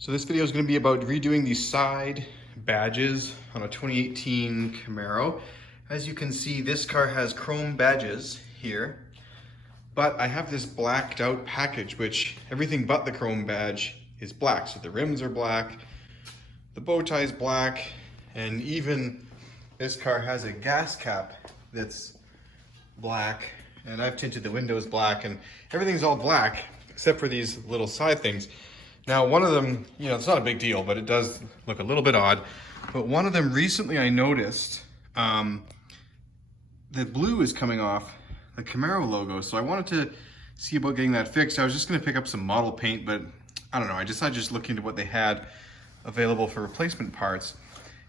So this video is going to be about redoing the side badges on a 2018 Camaro. As you can see, this car has chrome badges here, but I have this blacked out package, which everything but the chrome badge is black. So the rims are black, the bow tie is black, and even this car has a gas cap that's black, and I've tinted the windows black, and everything's all black except for these little side things. Now, one of them, it's not a big deal, but it does look a little bit odd. But one of them recently I noticed the blue is coming off the Camaro logo. So I wanted to see about getting that fixed. I was just gonna pick up some model paint, but I don't know. I decided just look into what they had available for replacement parts.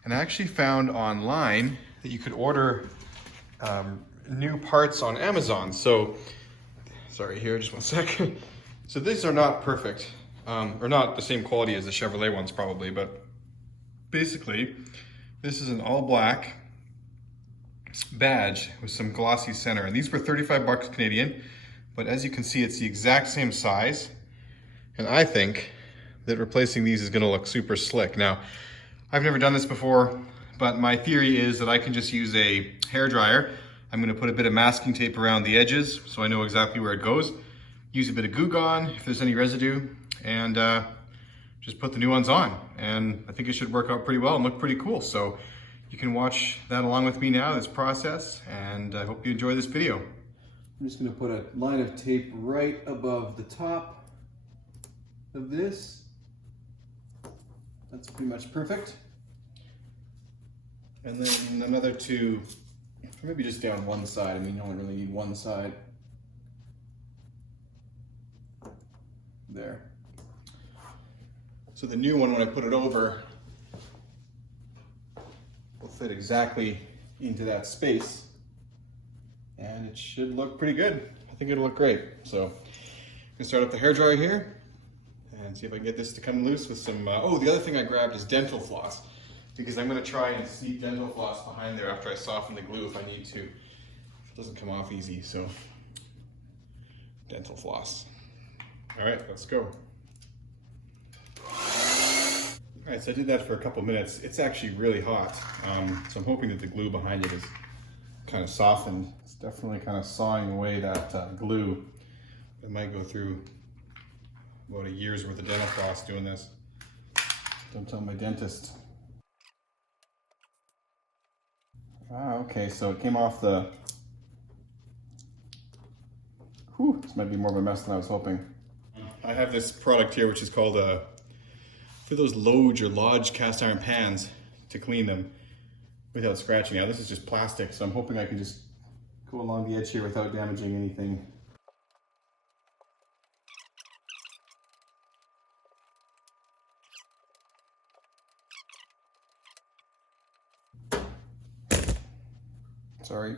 And I actually found online that you could order new parts on Amazon. So, sorry, here, just one second. So these are not perfect. Or not the same quality as the Chevrolet ones probably, but basically this is an all black badge with some glossy center, and these were 35 bucks Canadian, but as you can see it's the exact same size, and I think that replacing these is going to look super slick. Now, I've never done this before, but my theory is that I can just use a hair dryer. I'm going to put a bit of masking tape around the edges so I know exactly where it goes. Use a bit of Goo Gone if there's any residue, and just put the new ones on. And I think it should work out pretty well and look pretty cool. So you can watch that along with me now, this process, and I hope you enjoy this video. I'm just gonna put a line of tape right above the top of this. That's pretty much perfect. And then another two, or maybe just down one side. I mean, you only really need one side. There. So the new one, when I put it over, will fit exactly into that space, and it should look pretty good. I think it'll look great. So I'm gonna start up the hairdryer here and see if I can get this to come loose with some, oh, the other thing I grabbed is dental floss, because I'm gonna try and sneak dental floss behind there after I soften the glue if I need to. It doesn't come off easy, so dental floss. All right, let's go. All right, so I did that for a couple minutes. It's actually really hot, so I'm hoping that the glue behind it is kind of softened. It's definitely kind of sawing away that glue. It might go through about a year's worth of dental floss doing this. Don't tell my dentist. Okay, so it came off the... Whew, this might be more of a mess than I was hoping. I have this product here which is called for those Lodge or Lodge cast iron pans to clean them without scratching. Now this is just plastic, so I'm hoping I can just go along the edge here without damaging anything. Sorry.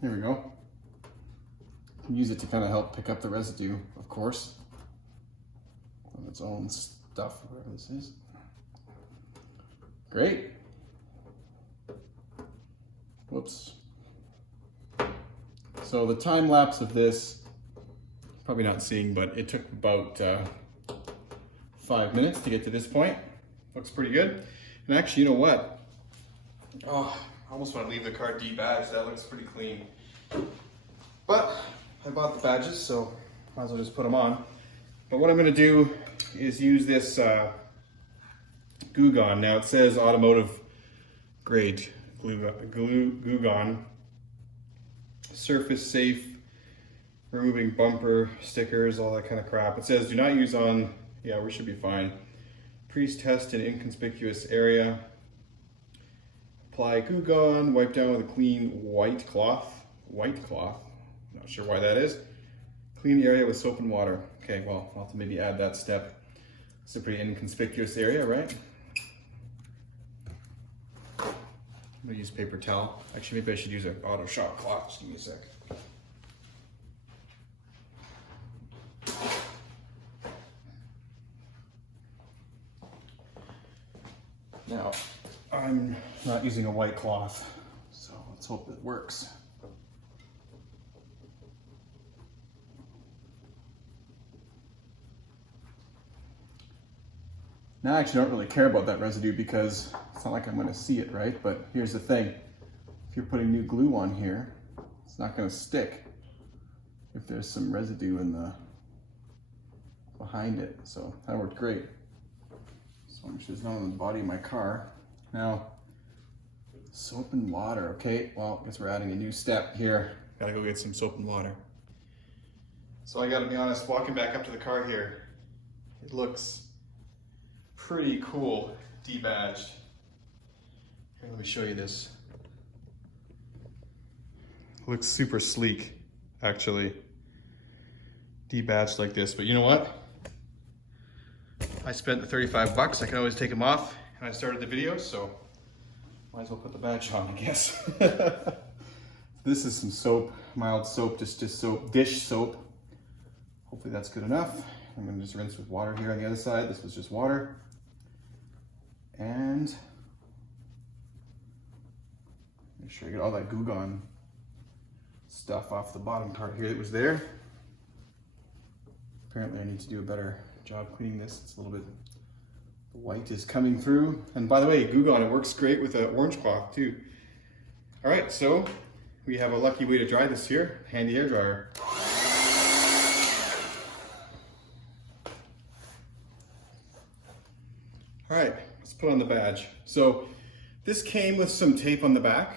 There we go. Can use it to kind of help pick up the residue, of course, on its own stuff, whatever this is. Great. Whoops. So the time lapse of this, probably not seeing, but it took about 5 minutes to get to this point. Looks pretty good. And actually, you know what? Oh, I almost want to leave the car debadged. That looks pretty clean. But I bought the badges, so might as well just put them on. But what I'm going to do is use this Goo Gone. Now it says automotive grade Goo Gone. Surface safe, removing bumper stickers, all that kind of crap. It says do not use on, yeah, we should be fine. Pre-test in inconspicuous area. Apply Goo Gone, wipe down with a clean white cloth. White cloth, not sure why that is. Clean the area with soap and water. Okay, well, I'll have to maybe add that step. It's a pretty inconspicuous area, right? I'm gonna use paper towel. Actually, maybe I should use an auto shop cloth. Just give me a sec. Now, I'm not using a white cloth, so let's hope it works. Now I actually don't really care about that residue because it's not like I'm gonna see it, right? But here's the thing, if you're putting new glue on here, it's not gonna stick if there's some residue in the behind it. So that worked great. So I'm sure it's not on the body of my car. Now, soap and water, okay? Well, I guess we're adding a new step here. Gotta go get some soap and water. So I gotta be honest, walking back up to the car here, it looks pretty cool, debadged. Here, let me show you this. It looks super sleek, actually. Debadged like this, but you know what? I spent the 35 bucks, I can always take them off, and I started the video, so might as well put the badge on, I guess. This is some soap, mild soap, just soap, dish soap. Hopefully that's good enough. I'm gonna just rinse with water here on the other side. This was just water. And make sure I get all that Goo Gone stuff off the bottom part here that was there. Apparently I need to do a better job cleaning this. It's a little bit, the white is coming through. And by the way, Goo Gone, it works great with an orange cloth too. All right, so we have a lucky way to dry this here, handy hair dryer. All right, let's put on the badge. So this came with some tape on the back.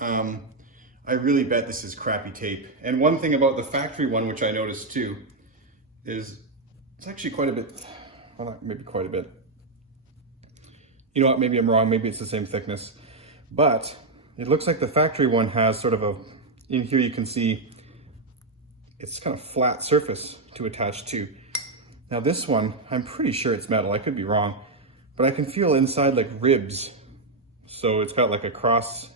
I really bet this is crappy tape. And one thing about the factory one, which I noticed too, is it's actually quite a bit, well, not maybe quite a bit. You know what, maybe I'm wrong, maybe it's the same thickness. But it looks like the factory one has sort of a, in here you can see, it's kind of flat surface to attach to. Now this one, I'm pretty sure it's metal, I could be wrong, but I can feel inside like ribs. So it's got like a cross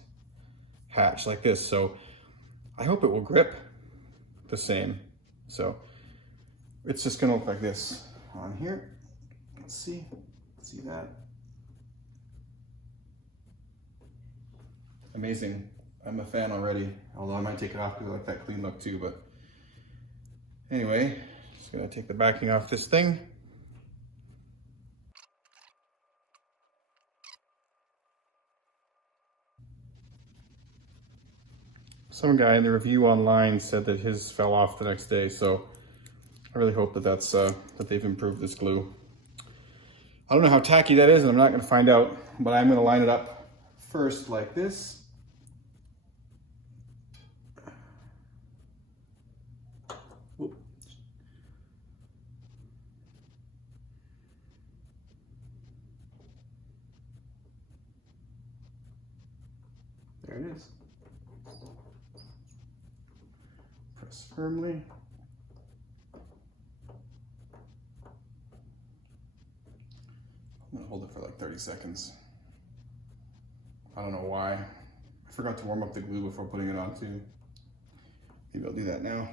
hatch like this. So I hope it will grip the same. So it's just gonna look like this on here. Let's see that? Amazing, I'm a fan already. Although I might take it off because I like that clean look too, but anyway, just gonna take the backing off this thing. Some guy in the review online said that his fell off the next day, so I really hope that that they've improved this glue. I don't know how tacky that is, and I'm not going to find out, but I'm going to line it up first like this. Whoop. There it is. Press firmly. I'm gonna hold it for like 30 seconds. I don't know why. I forgot to warm up the glue before putting it on too. Maybe I'll do that now.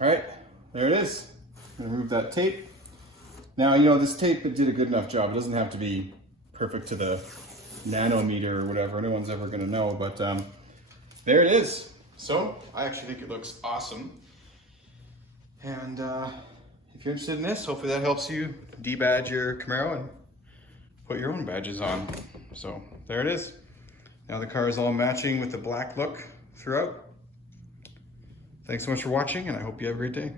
All right, there it is. I'm gonna remove that tape. Now, you know, this tape did a good enough job. It doesn't have to be perfect to the nanometer or whatever. No one's ever gonna know, but there it is. So I actually think it looks awesome. And if you're interested in this, hopefully that helps you debadge your Camaro and put your own badges on. So there it is. Now the car is all matching with the black look throughout. Thanks so much for watching, and I hope you have a great day.